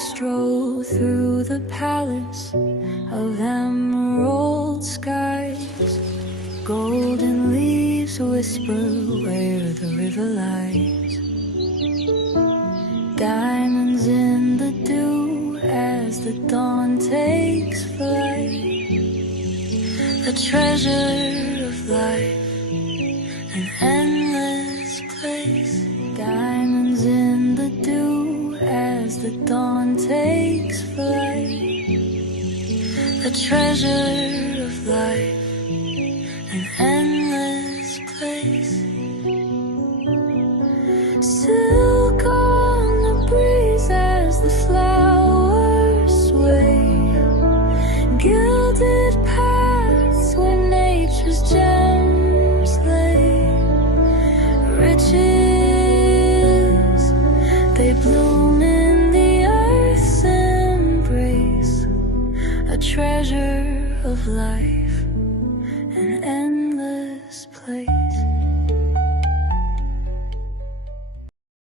stroll through the palace of emerald skies. Golden leaves whisper where the river lies. Diamonds in the dew as the dawn takes flight. A treasure of life, an endless place. Diamonds in the dew as the dawn takes flight. A treasure of life, an endless place. Silk on the breeze as the flowers sway. Gilded paths where nature's gems lay. Riches, they bloom in the earth's embrace. A treasure of life, an endless place.